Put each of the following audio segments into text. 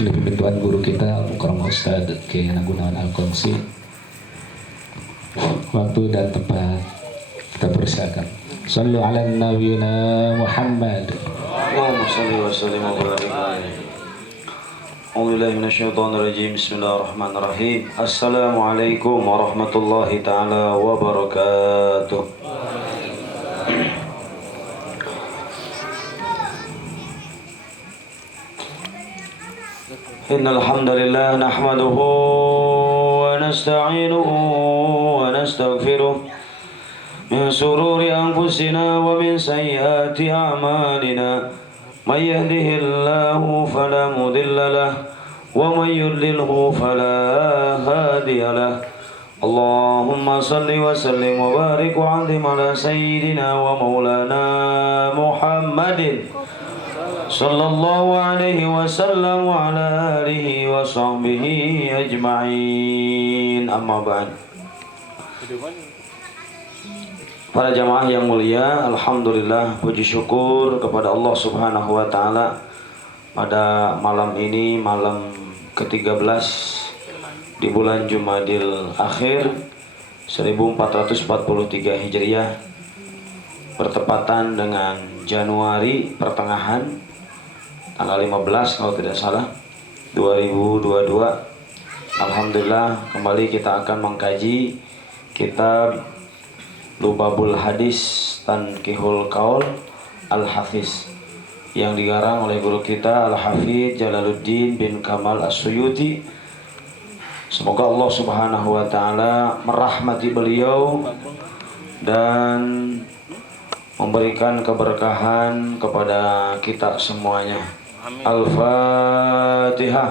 di pembentukan guru kita Al-Mukram Ustaz Kiai Gunawan Al-Qomsi. Waktu dan tempat kita persilakan. Sallu ala nabiyina Muhammad. Allahumma salli wa sallim wa barik alaihi. A'udzubillahi minasyaitonir rajim. Bismillahirrahmanirrahim. Assalamualaikum warahmatullahi taala wabarakatuh. Innal hamdalillah nahmaduhu wa nasta'inuhu wa nastaghfiruh min shururi anfusina wa min sayyiati a'malina may yahdihillahu fala mudilla lahu wa may yudlilhu fala hadiya lahu. Allahumma salli wa sallim wa barik wa 'azim ala sayyidina wa maulana Muhammadin sallallahu alaihi wasallam wa ala alihi wa sahbihi ajma'in. Amma ba'd. Para jamaah yang mulia, alhamdulillah, puji syukur kepada Allah Subhanahu wa taala pada malam ini, malam ke-13 di bulan Jumadil Akhir 1443 Hijriah, bertepatan dengan Januari pertengahan tanggal 15 kalau tidak salah 2022. Alhamdulillah, kembali kita akan mengkaji kitab Lubabul Hadis Tanqihul Qaul Al-Hafiz yang digarang oleh guru kita Al-Hafidz Jalaluddin bin Kamal As-Suyuti. Semoga Allah Subhanahu wa taala merahmati beliau dan memberikan keberkahan kepada kita semuanya. Al-Fatihah.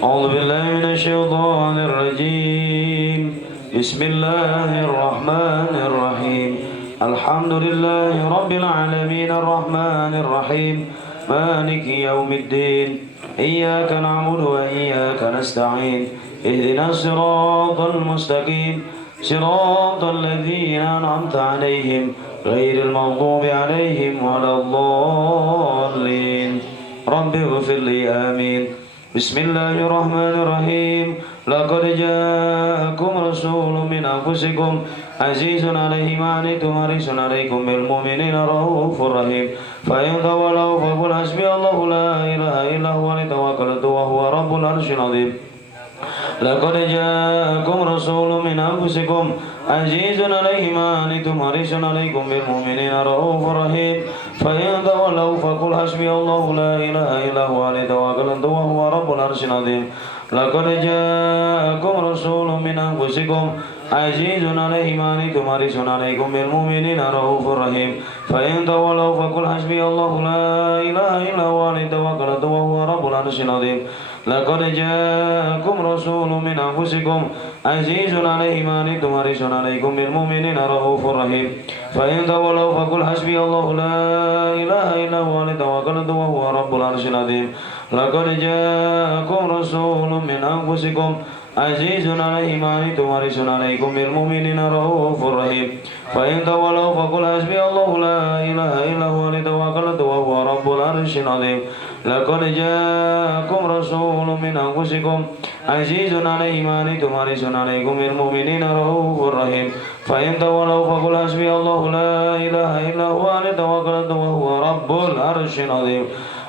A'udzu billahi minasyaitonir rajim. Bismillahirrahmanirrahim. Alhamdulillahi rabbil alamin arrahmanir rahim. Maliki yaumiddin. Iyyaka na'budu wa iyyaka nasta'in. Ihdinas siratal mustaqim. Siratal ladzina an'amta 'alaihim ghairil maghdubi 'alaihim waladdallin. Rabbi ighfir li, amin. Bismillahirrahmanirrahim. Laqad ja'akum rasulun min anfusikum azizun 'alaihi ma 'anittum harisun 'alaikum bil mu'minina raufur rahim. Fa in tawallaw faqul hasbiyallahu la ilaha illa huwa alayhi tawakkaltu wa huwa rabbul 'arsyil 'azim. Laqad ja'akum rasulun min anfusikum azizun 'alaihi ma 'anittum harisun 'alaikum bil mu'minina raufur rahim. Fa in tawallaw faqul hasbiyallahu la ilaha illa huwa alayhi tawakkaltu wa huwa rabbul 'arsyil 'azim. Laqad ja'akum rasulun min anfusikum azizun 'alaihi ma 'anittum harisun 'alaikum bil mu'minina raufur rahim. Fa in tawallaw faqul hasbiyallahu la ilaha illa huwa alayhi tawakkaltu wa huwa rabbul 'arsyil 'azim. Laqad ja'akum rasulun min anfusikum azizun 'alaihi ma 'anittum harisun 'alaikum bil mu'minina raufur rahim. Fa in tawallaw faqul hasbiyallahu la ilaha illa huwa alayhi tawakkaltu wa huwa rabbul 'arsyil 'azim. Laqad ja'akum rasulun min anfusikum azizun 'alaihi ma 'anittum harisun 'alaikum bil mu'minina raufur rahim. Fa in tawallaw faqul hasbiyallahu la ilaha illa huwa alayhi tawakkaltu wa huwa rabbul 'arsyil 'azim. Laqad ja'akum rasulun min anfusikum azizun 'alaihi ma 'anittum harisun 'alaikum bil mu'minina raufur rahim. Fa in tawallaw faqul hasbiyallahu la ilaha illa huwa alayhi tawakkaltu wa huwa rabbul 'arsyil 'azim.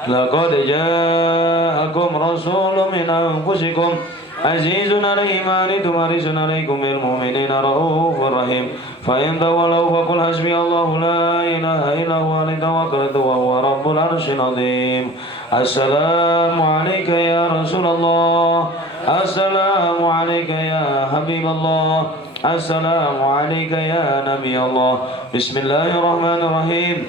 Laqad ja'akum rasulun min anfusikum azizun 'alaihi ma 'anittum harisun 'alaikum bil mu'minina raufur rahim. Fa in tawallaw faqul hasbiyallahu la ilaha illa huwa alayhi tawakkaltu wa huwa rabbul 'arsyil 'azim. Assalamu alayka ya Rasulullah. Assalamu alayka ya Habiballah. Assalamu alayka ya Nabi Allah. Bismillahirrahmanirrahim.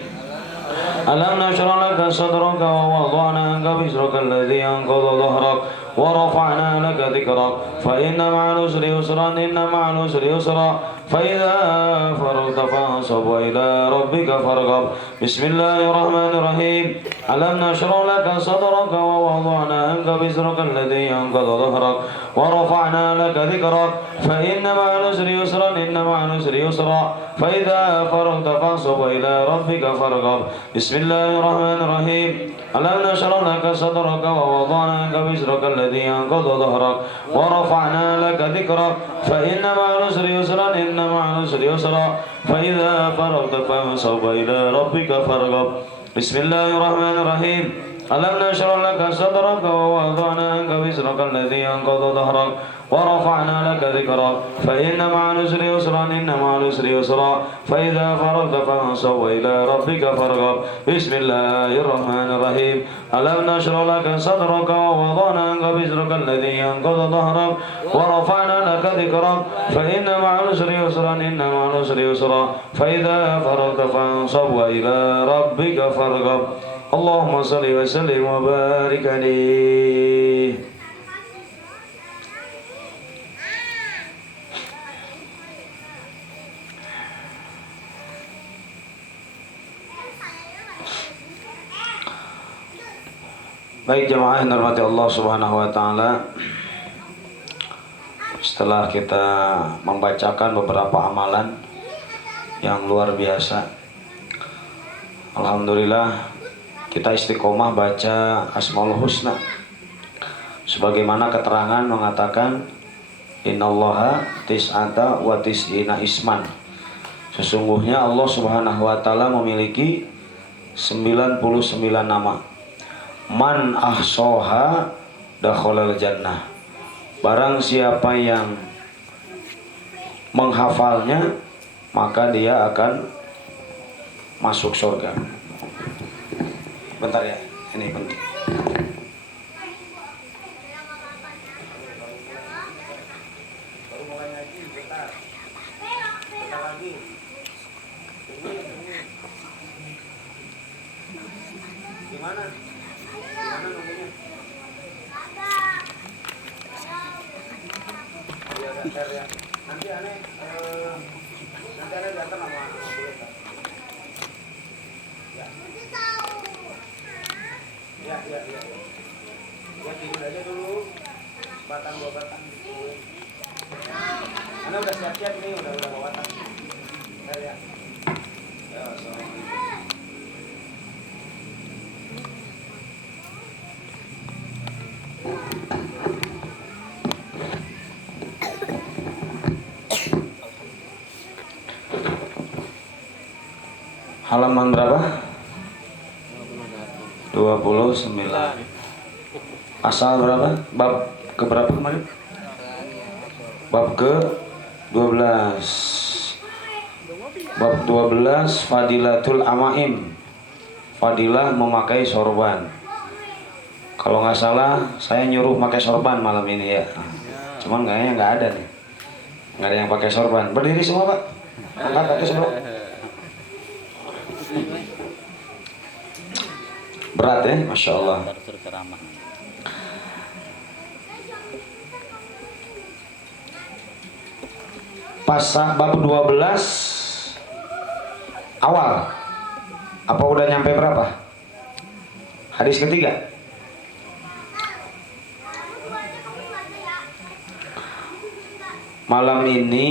Alam nashrah laka sadraka wa wada'na anka wizraka alladhi anqadha dhahrak wa rafa'na laka dhikrak. Fa inna ma'al usri yusran, inna ma'al usri yusra. Fa idza faragta fansab wa ila rabbika farghab. Bismillahirrahmanirrahim. Alam nashrah laka sadraka wa wada'na anka عنك وزرك الذي ينقض ظهرك ورفعنا لك ذكرك فإن مع العسر يسرا إن مع العسر يسرا فإذا فرغت فانصب إلى ربك فارغب بسم الله الرحمن الرحيم ألم نشرح لك صدرك ووضعنا عنك وزرك الذي ينقض ظهرك ورفعنا لك ذكرك فإن مع العسر يسرا إن مع العسر يسرا فإذا فرغت فانصب إلى ربك فارغب بسم الله الرحمن الرحيم ألم نشرح لك صدرك ووضعنا عنك وزرك الذي ينقض ظهرك ورفعنا لك ذكرك فإن مع العسر يسرا إن مع العسر يسرا فإذا فرغت فانصب إلى ربك فارغب بسم الله الرحمن الرحيم ألم نشرح لك صدرك ووضعنا عنك وزرك الذي ينقض ظهرك ورفعنا لك ذكرك فإن مع العسر يسرا إن مع العسر يسرا فإذا فرغت فانصب إلى ربك فارغب اللهم صل وسلم وبارك عليه. Baik jemaah yang dirahmati Allah Subhanahu wa taala. Setelah kita membacakan beberapa amalan yang luar biasa, alhamdulillah kita istiqomah baca Asmaul Husna sebagaimana keterangan mengatakan innallaha tis'ata wa tis'ina isman, sesungguhnya Allah Subhanahu wa taala memiliki 99 nama. Man ahsoha dakhalal jannah, barang siapa yang menghafalnya maka dia akan masuk surga. Bentar ya, ini penting. Baru mulai ngaji, bentar. Bentar lagi. Gimana? Gimana nunggunya? Ya, bentar ya. Nanti aneh datang sama boleh. Ya. Buat tidur aja dulu. Batang 2 batang. Anda udah siap-siap nih, udah bawa batang. Ya. Ya, assalamualaikum. Halaman berapa? 29. Pasal berapa? Bab ke berapa kemarin? Bab ke 12. Bab 12 Fadilatul Amaim, fadilah memakai sorban. Kalau nggak salah saya nyuruh pakai sorban malam ini ya. Cuman kayaknya nggak ada nih. Nggak ada yang pakai sorban. Berdiri semua Pak. Angkat kaki semua. Berat ya, Masya Allah. Pasal bab 12 awal. Apa udah nyampe berapa? Hadis ketiga. Malam ini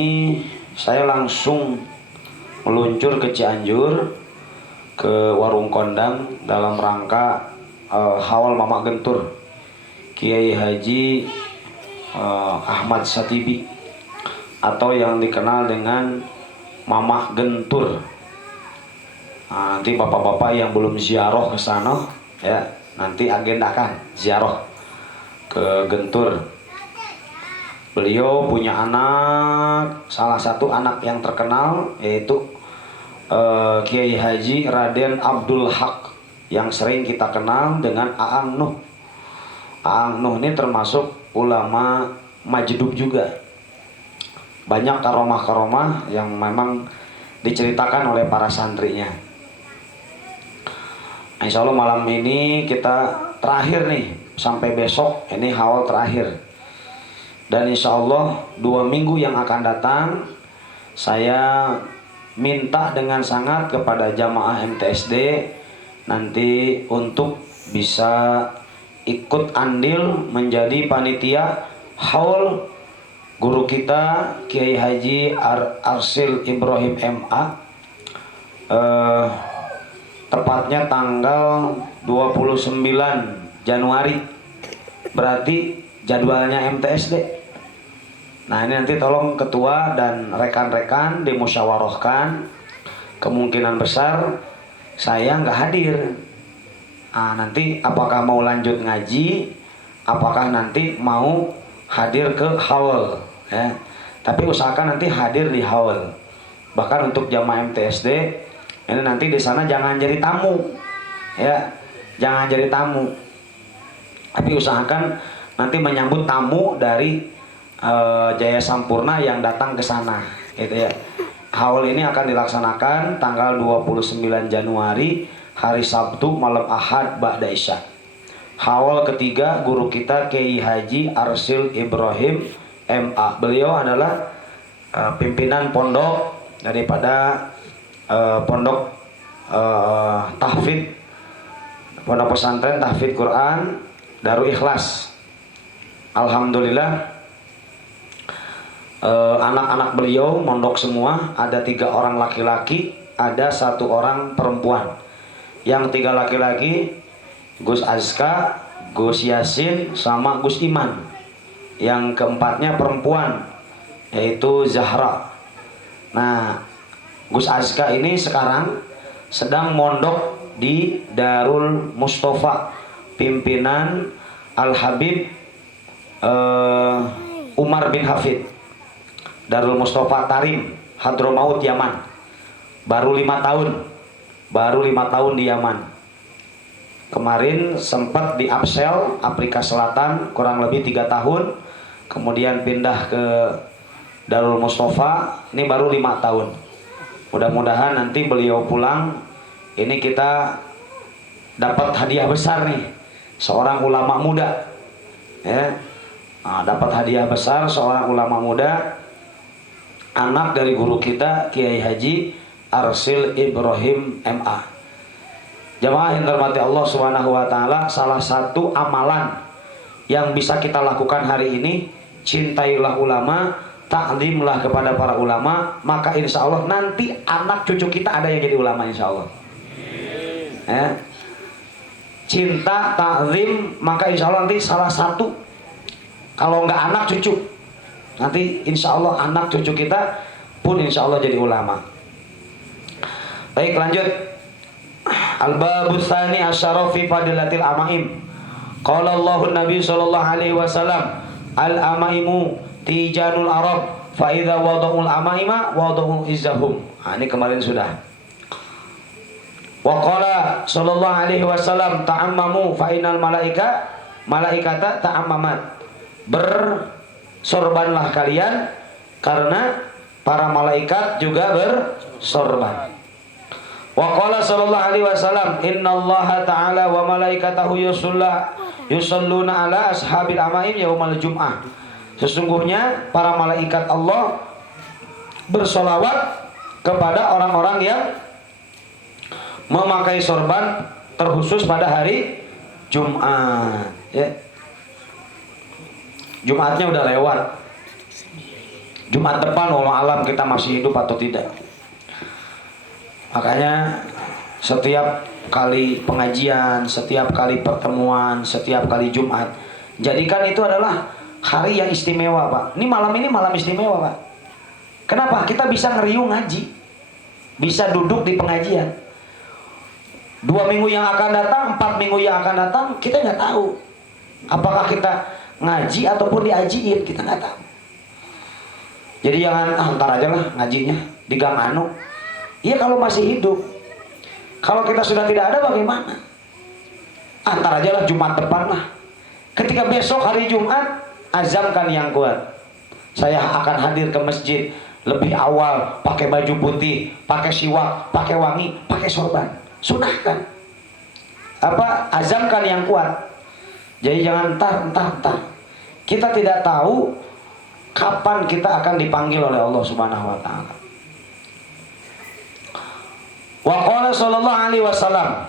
saya langsung meluncur ke Cianjur, ke Warung Kondang dalam rangka Hawal Mama Gentur Kiai Haji Ahmad Satibi, atau yang dikenal dengan Mama Gentur. Nah, nanti bapak-bapak yang belum ziarah ke sana ya, nanti agendakan ziarah ke Gentur. Beliau punya anak, salah satu anak yang terkenal yaitu Kiai Haji Raden Abdul Haq, yang sering kita kenal dengan Aang Nuh. Aang Nuh ini termasuk ulama Majdub juga. Banyak karomah-karomah yang memang diceritakan oleh para santrinya. Insya Allah malam ini kita terakhir nih, sampai besok ini Hawal terakhir. Dan insya Allah 2 minggu yang akan datang saya minta dengan sangat kepada jamaah MTSD nanti untuk bisa ikut andil menjadi panitia haul guru kita Kiai Haji Arsil Ibrahim MA, tepatnya tanggal 29 Januari, berarti jadwalnya MTSD. Nah ini nanti tolong ketua dan rekan-rekan dimusyawarahkan, kemungkinan besar saya nggak hadir. Nah, nanti apakah mau lanjut ngaji, apakah nanti mau hadir ke haul, ya. Tapi usahakan nanti hadir di haul. Bahkan untuk jamaah MTSD ini nanti di sana jangan jadi tamu, ya, jangan jadi tamu. Tapi usahakan nanti menyambut tamu dari Jaya Sampurna yang datang ke sana, gitu ya. Haul ini akan dilaksanakan tanggal 29 Januari, hari Sabtu malam Ahad ba'da Isya. Haul ketiga guru kita Kiai Haji Arsil Ibrahim MA. Beliau adalah pimpinan pondok daripada pondok tahfidz, pondok pesantren tahfidz Quran Darul Ikhlas. Alhamdulillah, anak-anak beliau mondok semua, ada 3 orang laki-laki, ada 1 orang perempuan. Yang 3 laki-laki Gus Azka, Gus Yasin, sama Gus Iman. Yang keempatnya perempuan, yaitu Zahra. Nah, Gus Azka ini sekarang sedang mondok di Darul Mustafa, pimpinan Al-Habib Umar bin Hafid. Darul Mustafa Tarim, Hadramaut, Yaman. Baru 5 tahun. Baru 5 tahun di Yaman. Kemarin sempat di Absel, Afrika Selatan, kurang lebih 3 tahun. Kemudian pindah ke Darul Mustafa, ini baru 5 tahun. Mudah-mudahan nanti beliau pulang, ini kita dapat hadiah besar nih, seorang ulama muda, ya. Nah, dapat hadiah besar seorang ulama muda, anak dari guru kita Kiai Haji Arsil Ibrahim MA. Jamaah yang terhormati Allah Subhanahu wa taala, salah satu amalan yang bisa kita lakukan hari ini, cintailah ulama, ta'zimlah kepada para ulama, maka insya Allah nanti anak cucu kita ada yang jadi ulama insya Allah. Cinta, ta'zim, maka insya Allah nanti salah satu, kalau nggak anak cucu, nanti insya Allah anak cucu kita pun insya Allah jadi ulama. Baik, lanjut. Al-babus tsani asyara fi fadilatil amaim. Qala Allahun Nabi sallallahu alaihi wasallam, al-amaimu tijanul arab, fa idza wada'ul amaima wada'u izzahum. Nah, ini kemarin sudah. Wa qala sallallahu alaihi wasallam, ta'ammamu fa innal malaikata ta'ammamat. Bersorbanlah kalian karena para malaikat juga bersorban. Wa qala sallallahu alaihi wasallam, innallaha ta'ala wa malaikatahu yusalluna ala ashabil amaim yaumal jum'ah. Sesungguhnya para malaikat Allah bersolawat kepada orang-orang yang memakai sorban terkhusus pada hari Jumat, ya. Jumatnya udah lewat. Jumat depan wallahu alam kita masih hidup atau tidak. Makanya setiap kali pengajian, setiap kali pertemuan, setiap kali Jumat, jadikan itu adalah hari yang istimewa, Pak. Ini malam istimewa, Pak. Kenapa? Kita bisa ngeriung ngaji, bisa duduk di pengajian. 2 minggu yang akan datang, 4 minggu yang akan datang, kita nggak tahu apakah kita ngaji ataupun diajiin, kita nggak tahu. Jadi jangan ntar aja lah ngajinya di Gang Anu. Iya kalau masih hidup. Kalau kita sudah tidak ada bagaimana? Antar aja lah Jumat depan lah. Ketika besok hari Jumat, azamkan yang kuat. Saya akan hadir ke masjid lebih awal, pakai baju putih, pakai siwak, pakai wangi, pakai sorban. Sunahkan. Azamkan yang kuat. Jadi jangan entar. Kita tidak tahu kapan kita akan dipanggil oleh Allah Subhanahu wa taala. Wa qala sallallahu alaihi wasallam,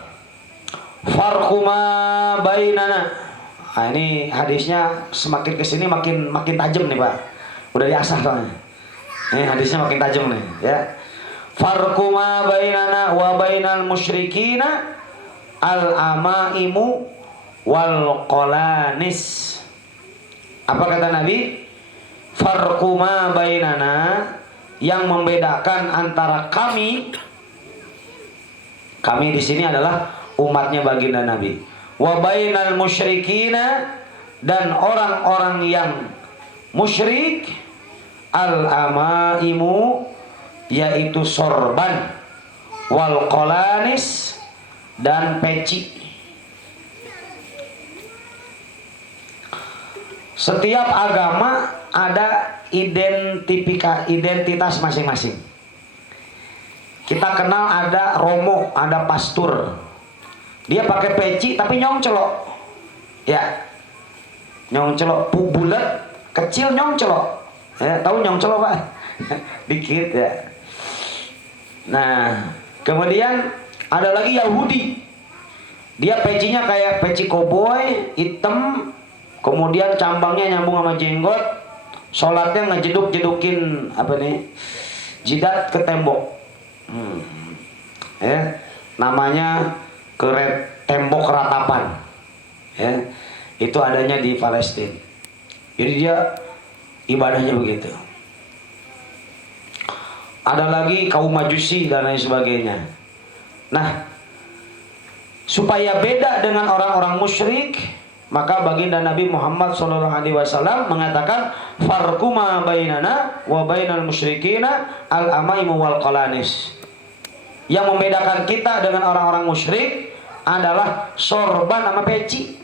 farqu ma bainana Nah, ini hadisnya semakin kesini makin tajam nih Pak. Udah diasah soalnya. Ini hadisnya makin tajam nih ya. Farqu ma bainana wa bainal musyrikina al-amaimu wal qalanis. Apa kata Nabi? Farqu ma bainana, yang membedakan antara kami di sini adalah umatnya baginda Nabi. Wa bainal musyrikina, dan orang-orang yang musyrik, al-amaimu, yaitu sorban, wal qalanis, dan peci. Setiap agama ada identitas masing-masing. Kita kenal ada romo, ada pastur. Dia pakai peci tapi nyongcelok. Ya. Nyongcelok bulat, kecil nyongcelok. Ya, tahu nyongcelok Pak? Dikit ya. Nah, kemudian ada lagi Yahudi. Dia pecinya kayak peci koboi, hitam, kemudian cambangnya nyambung sama jenggot. Sholatnya ngejeduk-jedukin apa nih? Jidat ke tembok. Namanya tembok ratapan. Ya, itu adanya di Palestina. Jadi dia ibadahnya begitu. Ada lagi kaum Majusi dan lain sebagainya. Nah, supaya beda dengan orang-orang musyrik, maka baginda Nabi Muhammad SAW mengatakan farqu ma bainana wa bainal musyrikina al-amaimu wal qalanis. Yang membedakan kita dengan orang-orang musyrik adalah sorban sama peci.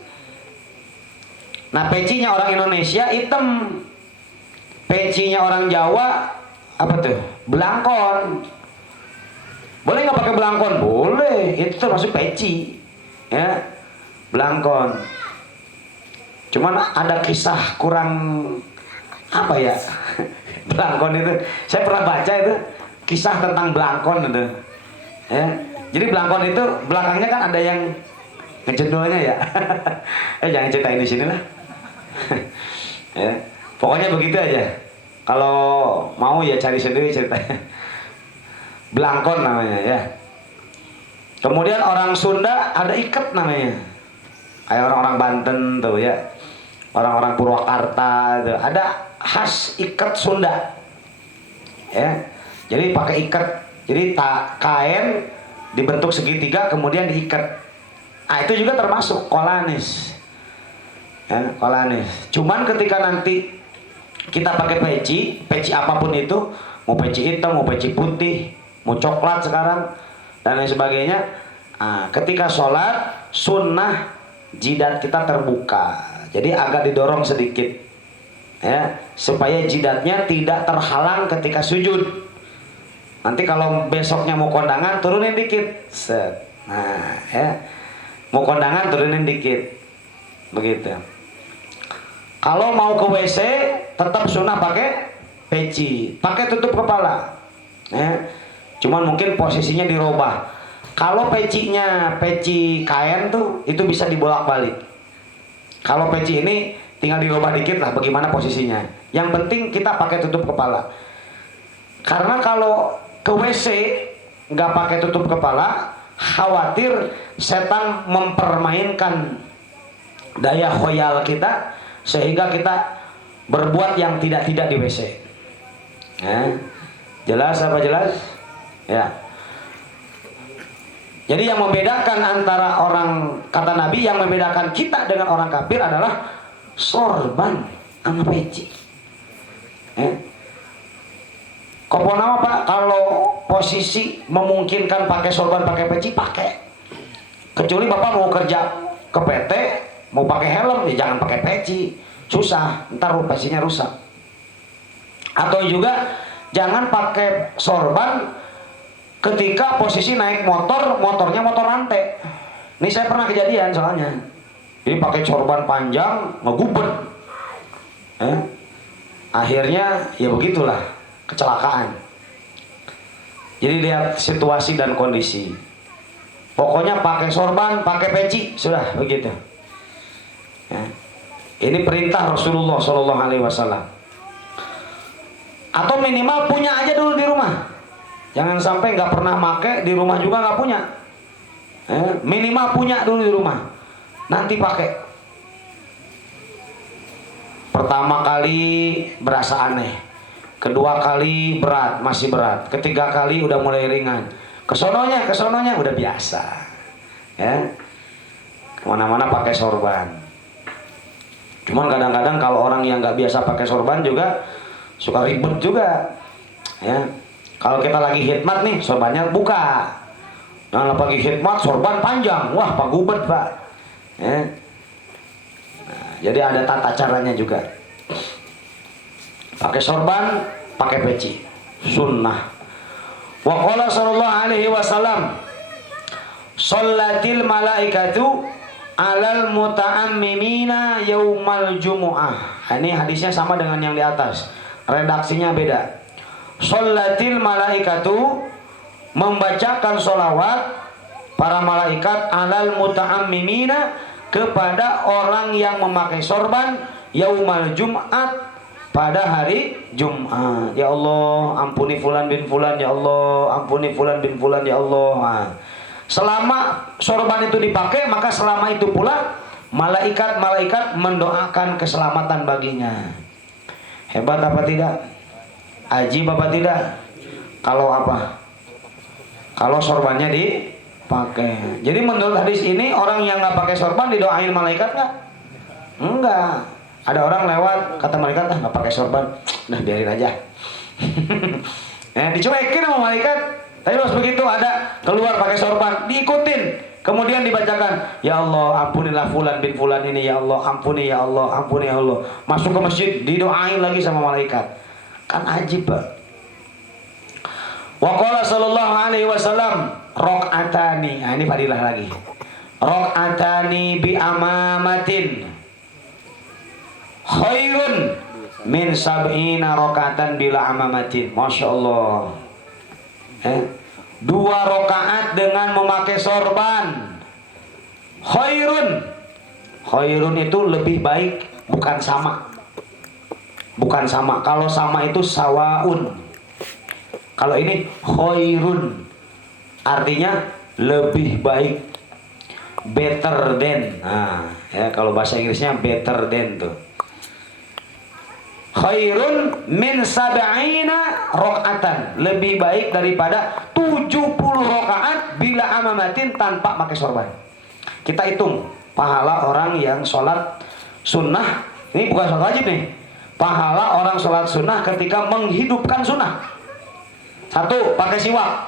Nah, pecinya orang Indonesia hitam, pecinya orang Jawa apa tuh? Belangkon. Boleh nggak pakai belangkon? Boleh, itu termasuk peci, ya, belangkon. Cuman ada kisah kurang apa ya? Belangkon itu, saya pernah baca itu kisah tentang belangkon itu. Ya, jadi belangkon itu belakangnya kan ada yang ngejendolnya ya. Jangan ceritain di sini lah. Ya, pokoknya begitu aja. Kalau mau ya cari sendiri ceritanya. Belangkon namanya ya. Kemudian orang Sunda ada iket namanya. Kayak orang-orang Banten tuh ya. Orang-orang Purwakarta tuh. Ada khas iket Sunda. Ya. Jadi pakai iket. Jadi kain dibentuk segitiga kemudian diikat. Nah, itu juga termasuk qalanis. Ya, qalanis. Cuman ketika nanti kita pakai peci apapun itu, mau peci hitam, mau peci putih, mau coklat sekarang dan lain sebagainya. Nah, ketika sholat sunnah jidat kita terbuka, jadi agak didorong sedikit, ya, supaya jidatnya tidak terhalang ketika sujud. Nanti kalau besoknya mau kondangan turunin dikit, set. Nah, ya, mau kondangan turunin dikit, begitu. Kalau mau ke WC tetap sunnah pakai peci, pakai tutup kepala. Ya. Cuman mungkin posisinya dirubah. Kalau pecinya peci kain tuh itu bisa dibolak-balik. Kalau peci ini tinggal dirubah dikit lah bagaimana posisinya. Yang penting kita pakai tutup kepala. Karena kalau ke WC nggak pakai tutup kepala, khawatir setan mempermainkan daya khoyal kita sehingga kita berbuat yang tidak-tidak di WC. Jelas apa jelas? Ya. Jadi yang membedakan antara orang, kata Nabi, yang membedakan kita dengan orang kafir adalah sorban sama peci. Kopon nama Pak, kalau posisi memungkinkan pakai sorban pakai peci pakai. Kecuali Bapak mau kerja ke PT, mau pakai helm ya jangan pakai peci, susah, ntar pecinya rusak. Atau juga jangan pakai sorban ketika posisi naik motor, motornya motor rantai. Ini saya pernah kejadian soalnya. Jadi pakai sorban panjang ngegubet. Akhirnya ya begitulah, kecelakaan. Jadi lihat situasi dan kondisi. Pokoknya pakai sorban, pakai peci, sudah begitu. Ini perintah Rasulullah Shallallahu Alaihi Wasallam. Atau minimal punya aja dulu di rumah. Jangan sampai nggak pernah make di rumah juga nggak punya. Minimal punya dulu di rumah. Nanti pakai. Pertama kali berasa aneh, kedua kali berat, masih berat, ketiga kali udah mulai ringan, kesononya udah biasa, ya. Kemana-mana pakai sorban. Cuman kadang-kadang kalau orang yang nggak biasa pakai sorban juga suka ribet juga, ya. Kalau kita lagi khidmat nih, sorbannya buka. Nah, lagi khidmat sorban panjang, wah Pak Gubet Pak, ya. Jadi ada tata caranya juga. Pakai sorban, pakai peci, sunnah. Wa qala sallallahu alaihi wasallam, "Shallatil malaikatu 'alal muta'ammimina yaumal jumu'ah." Ini hadisnya sama dengan yang di atas. Redaksinya beda. Shallatil malaikatu, membacakan sholawat para malaikat 'alal muta'ammimina, kepada orang yang memakai sorban yaumal Jumat, pada hari Jumat. Ya Allah, ampuni fulan bin fulan, ya Allah, ampuni fulan bin fulan, ya Allah. Nah, selama sorban itu dipakai, maka selama itu pula malaikat-malaikat mendoakan keselamatan baginya. Hebat apa tidak? Ajib apa tidak? Kalau apa? Kalau sorbannya dipakai. Jadi menurut hadis ini, orang yang nggak pakai sorban didoain malaikat nggak? Enggak. Ada orang lewat, kata malaikat, nggak pakai sorban, nah biarin aja. Dicuekin sama malaikat. Tapi pas begitu ada keluar pakai sorban, diikutin. Kemudian dibacakan, ya Allah, ampunilah fulan bin fulan ini, ya Allah, ampuni ya Allah, ampuni ya Allah. Masuk ke masjid, didoain lagi sama malaikat. Kan ajib, Pak. Wa qala sallallahu alaihi wasallam, rok'atani. Nah, ini fadilah lagi. Rok'atani bi amamatin khairun min sab'ina rok'atan bila amamatin. Masya Allah. 2 rakaat dengan memakai sorban. Khairun. Khairun itu lebih baik, bukan sama. Bukan sama. Kalau sama itu sawaun. Kalau ini khairun, artinya lebih baik, better than. Nah, ya, kalau bahasa Inggrisnya better than tuh. Khairun min sab'ina rakaatan, lebih baik daripada 70 rakaat bila amamatin, tanpa pakai sorban. Kita hitung pahala orang yang sholat sunnah. Ini bukan sholat wajib nih. Pahala orang sholat sunnah ketika menghidupkan sunnah. 1, pakai siwak.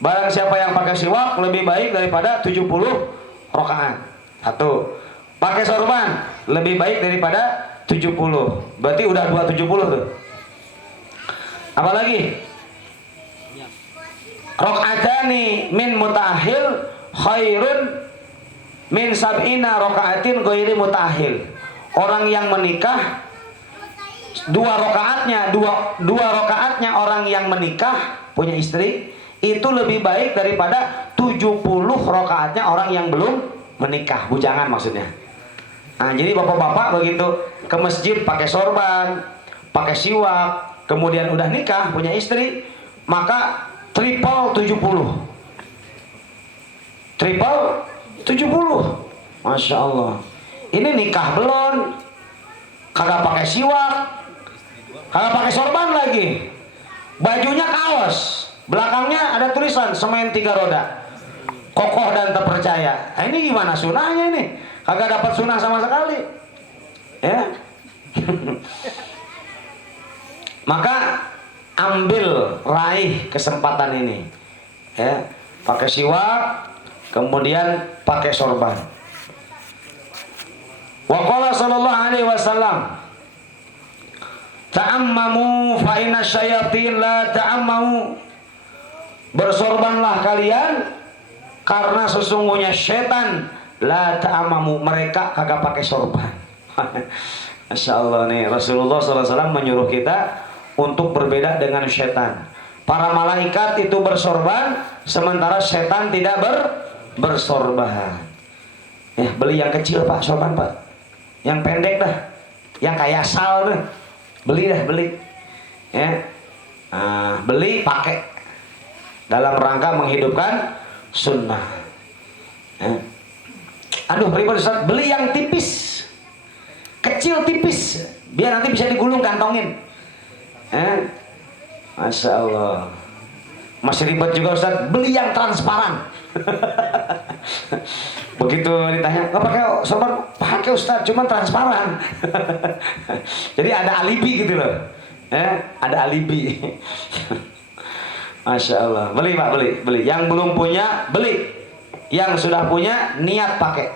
Barang siapa yang pakai siwak lebih baik daripada 70 rakaat. 1. Pakai sorban lebih baik daripada 70. Berarti udah 270 tuh. Apalagi? Rakaatani min mutahil khairun min sab'ina rakaatin ghairi mutahil. Orang yang menikah, dua rakaatnya orang yang menikah punya istri itu lebih baik daripada 70 rakaatnya orang yang belum menikah, bujangan maksudnya. Nah, jadi bapak-bapak begitu ke masjid pakai sorban, pakai siwak, kemudian udah nikah punya istri, maka triple 70. Masya Allah. Ini nikah belum, kagak pakai siwak, kagak pakai sorban lagi, bajunya kaos, belakangnya ada tulisan semen 3 roda, kokoh dan terpercaya. Nah, ini gimana sunahnya ini? Kagak dapat sunah sama sekali, ya. Maka ambil, raih kesempatan ini, ya. Pakai siwak, kemudian pakai sorban. Wa qala sallallahu alaihi wasallam, ta'ammamu fa inna syayatin la ta'ammamu. Bersorbanlah kalian karena sesungguhnya setan la ta'ammamu, mereka kagak pakai sorban. Masya Allah nih, Rasulullah SAW menyuruh kita untuk berbeda dengan setan. Para malaikat itu bersorban, sementara setan tidak bersorban. Beli yang kecil Pak, sorban Pak. yang pendek dah, yang kayak sal tuh, beli ya. Nah, beli pakai dalam rangka menghidupkan sunnah. Ya. Aduh ribet Ustaz, beli yang tipis, kecil tipis, biar nanti bisa digulung kantongin. Masya Allah, masih ribet juga Ustaz, beli yang transparan. Begitu ditanya, nggak pakai sorban? Pakai Ustaz, cuma transparan. Jadi ada alibi gitu loh, ada alibi. Masya Allah, beli Pak, beli. Yang belum punya beli, yang sudah punya niat pakai,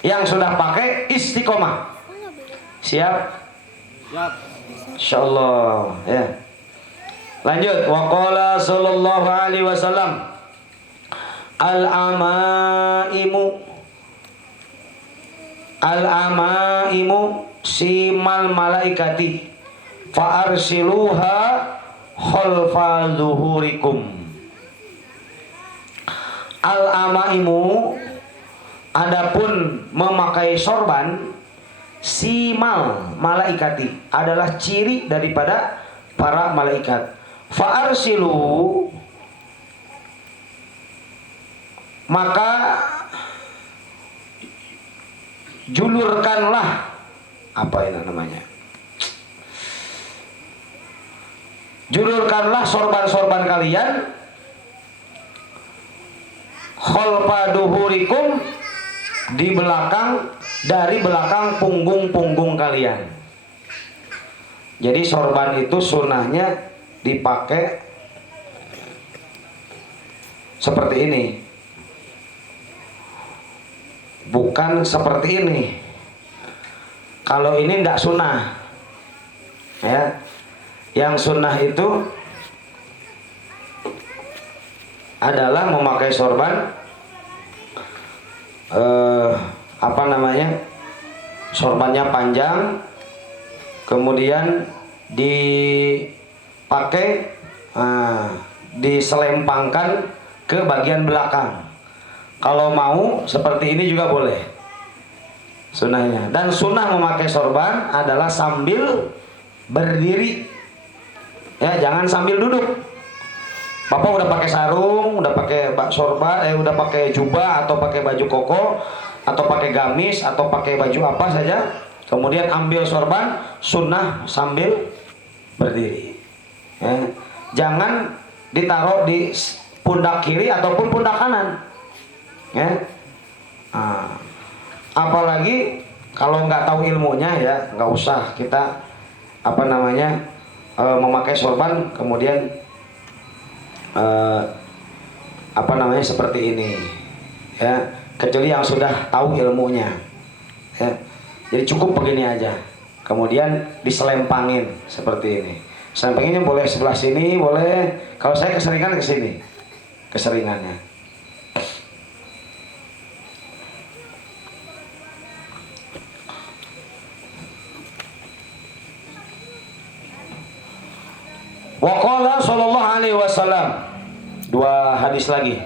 yang sudah pakai istiqomah. Siap? Insya Allah ya. Lanjut. Waqala sallallahu alaihi wasallam, al-amaimu simal malaikati fa arsiluha khalfa zuhurikum. Al-amaimu, adapun memakai sorban, simal malaikati adalah ciri daripada para malaikat. Fa arsilu, maka julurkanlah, apa ini namanya, julurkanlah sorban-sorban kalian khalfa duhurikum, di belakang, dari belakang punggung-punggung kalian. Jadi sorban itu sunnahnya dipakai seperti ini, bukan seperti ini. Kalau ini tidak sunnah ya. Yang sunnah itu adalah memakai sorban apa namanya, sorbannya panjang, kemudian dipakai diselempangkan ke bagian belakang. Kalau mau seperti ini juga boleh sunnahnya. Dan sunnah memakai sorban adalah sambil berdiri ya, jangan sambil duduk. Bapak udah pakai sarung, udah pakai sorban, udah pakai jubah atau pakai baju koko atau pakai gamis atau pakai baju apa saja, kemudian ambil sorban, sunnah sambil berdiri ya. Jangan ditaruh di pundak kiri ataupun pundak kanan ya. Apalagi kalau nggak tahu ilmunya ya, nggak usah kita apa namanya memakai sorban kemudian apa namanya seperti ini ya, kecuali yang sudah tahu ilmunya ya. Jadi cukup begini aja, kemudian diselempangin seperti ini. Selempanginnya boleh sebelah sini, boleh. Kalau saya keseringan ke sini, keseringannya. Waqala sallallahu alaihi wasallam, dua hadis lagi.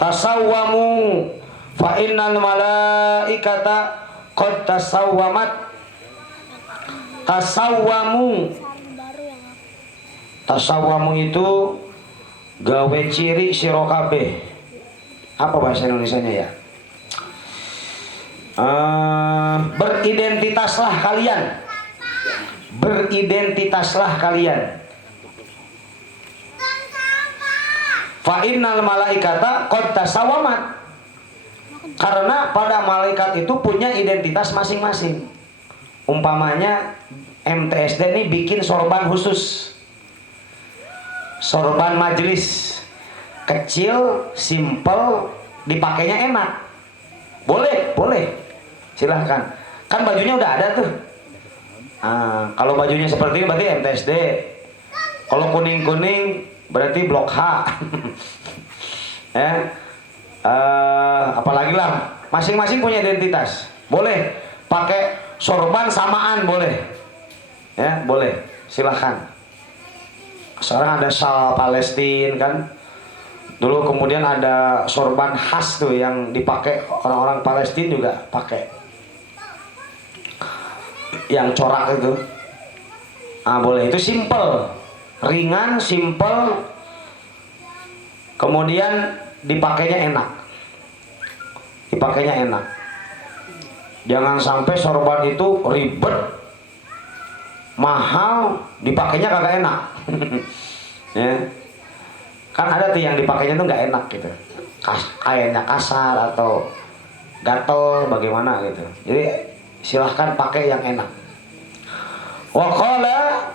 Tasawwamu fa innal malaikata qad tasawwamat. Tasawwamu, tasawwamu itu gawe ciri sira kabeh. Apa bahasa Indonesianya ya? Beridentitaslah kalian. Beridentitaslah kalian. Fa innal malaikata qad tasawwamat. Karena pada malaikat itu punya identitas masing-masing. Umpamanya MTSD ini bikin sorban khusus, sorban majelis, kecil, simple, dipakainya enak. Boleh, silahkan. Kan bajunya udah ada tuh. Kalau bajunya seperti ini berarti MTSD. Kalau kuning-kuning berarti blok H. Apalagi lah, masing-masing punya identitas. Boleh pakai sorban samaan, boleh ya, boleh, silahkan. Sekarang ada syal Palestina kan, dulu kemudian ada sorban khas tuh yang dipakai orang-orang Palestina juga pakai. yang corak itu. Boleh, itu simple, ringan, simple, kemudian dipakainya enak. Jangan sampai sorban itu ribet, mahal, dipakainya kagak enak. Ya. Kan ada tuh yang dipakainya tuh nggak enak gitu, kayaknya kasar atau gatel bagaimana gitu. Jadi silahkan pakai yang enak. Wa qala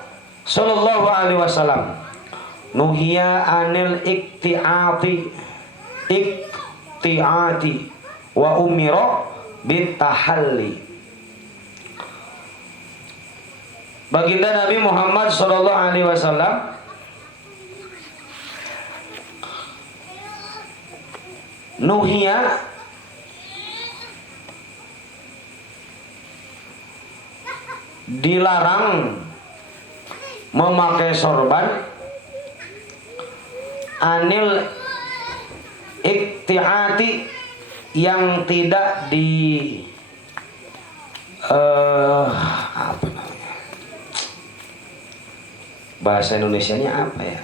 sallallahu alaihi wasallam, nuhiya anil ikti'ati wa umira bitahalli. Baginda Nabi Muhammad sallallahu alaihi wasallam nuhiya dilarang memakai sorban anil iktiati yang tidak di apa namanya, bahasa Indonesianya apa ya,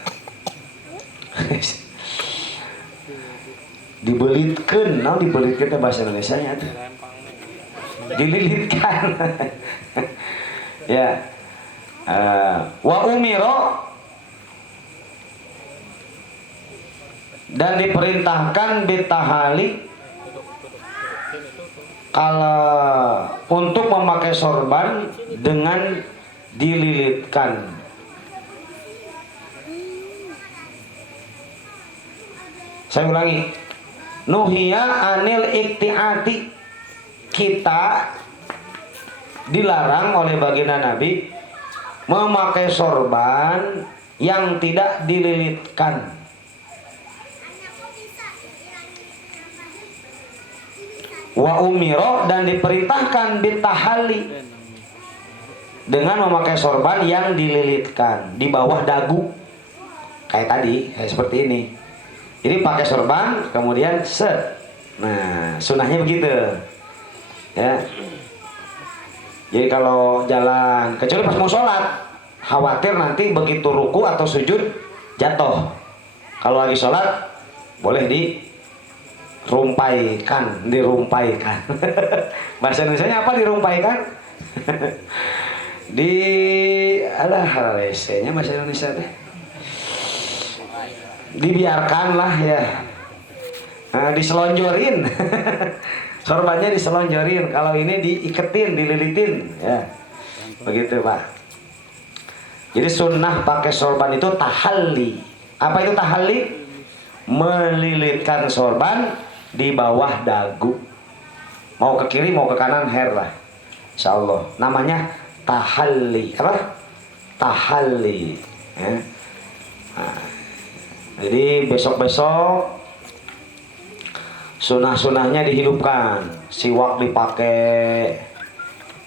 dibelitkan, dibelitkan bahasa Indonesianya tuh dililitkan. Ya, wa umiro, dan diperintahkan bitahali, kalau untuk memakai sorban dengan dililitkan. Saya ulangi, nuhiya anil iktiati, kita dilarang oleh baginda Nabi memakai sorban yang tidak dililitkan. Wa umiro, dan diperintahkan bitahali, dengan memakai sorban yang dililitkan di bawah dagu, kayak tadi, kayak seperti ini. Jadi pakai sorban kemudian set. Nah, sunahnya begitu. Ya. Jadi kalau jalan, kecuali pas mau sholat, khawatir nanti begitu ruku atau sujud jatuh. Kalau lagi sholat, boleh dirumpaikan. Bahasa Indonesianya apa dirumpaikan? Nya bahasa Indonesia deh. Dibiarkanlah ya. Diselonjorin. Sorbannya diselonjorin, kalau ini diiketin, dililitin, ya, begitu Pak. Jadi sunnah pakai sorban itu tahalli. Apa itu tahalli? Melilitkan sorban di bawah dagu. Mau ke kiri, mau ke kanan, hair lah. Insya Allah. Namanya tahalli. Apa? Tahalli. Ya. Nah, jadi besok-besok sunah-sunahnya dihidupkan, siwak dipakai,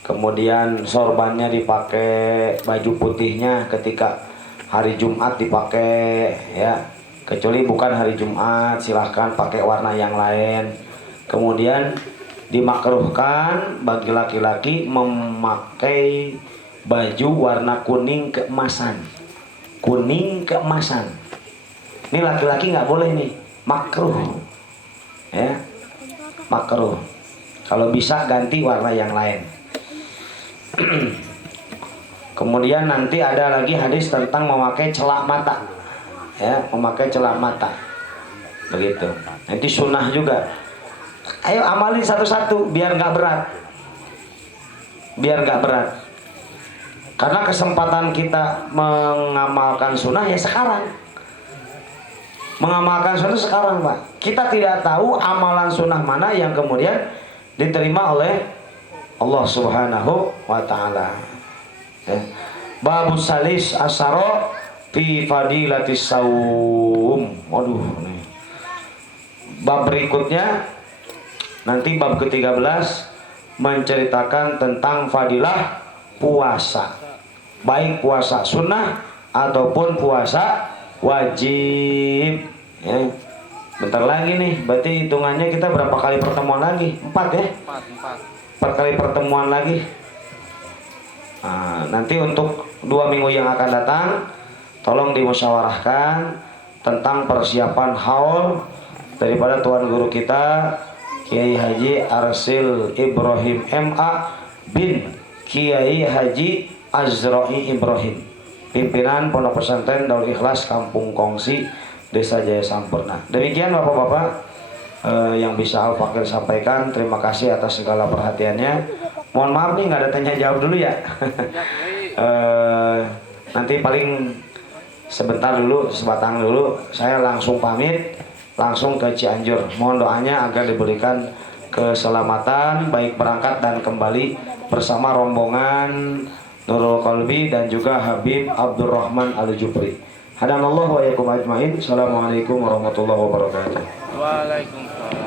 kemudian sorbannya dipakai, baju putihnya ketika hari Jumat dipakai, ya, kecuali bukan hari Jumat silahkan pakai warna yang lain. Kemudian dimakruhkan bagi laki-laki memakai baju warna kuning keemasan. Ini laki-laki nggak boleh nih, makruh. Ya, makruh. Kalau bisa ganti warna yang lain. Kemudian nanti ada lagi hadis tentang memakai celak mata. Ya, memakai celak mata. Begitu. Nanti sunnah juga. Ayo amalin satu-satu biar nggak berat. Karena kesempatan kita mengamalkan sunnah ya sekarang. Mengamalkan sunnah sekarang, Pak. Kita tidak tahu amalan sunnah mana yang kemudian diterima oleh Allah Subhanahu wa Ta'ala. Ya. Babus salis asaro fi fadilatis saum. Waduh, nih. Bab berikutnya nanti bab ke-13 menceritakan tentang fadilah puasa. Baik puasa sunnah ataupun puasa wajib, ya. Bentar lagi nih, berarti hitungannya kita berapa kali pertemuan lagi? 4 ya? 4 kali pertemuan lagi. Nah, nanti untuk 2 minggu yang akan datang, tolong dimusyawarahkan tentang persiapan haul daripada Tuan Guru kita Kiai Haji Arsil Ibrahim MA bin Kiai Haji Azra'i Ibrahim, pimpinan Pondok Pesantren Darul Ikhlas Kampung Kongsi, Desa Jaya Sampurna. Demikian Bapak-bapak yang bisa Al-Fakir sampaikan. Terima kasih atas segala perhatiannya. Mohon maaf nih nggak ada tanya jawab dulu ya. Nanti paling sebentar dulu, sebatang dulu, saya langsung pamit, langsung ke Cianjur. Mohon doanya agar diberikan keselamatan baik berangkat dan kembali bersama rombongan Nurul Qalbi dan juga Habib Abdurrahman Al-Jupri. Hadanallahu wa iyyakum ajmain. Assalamualaikum warahmatullahi wabarakatuh. Waalaikumsalam.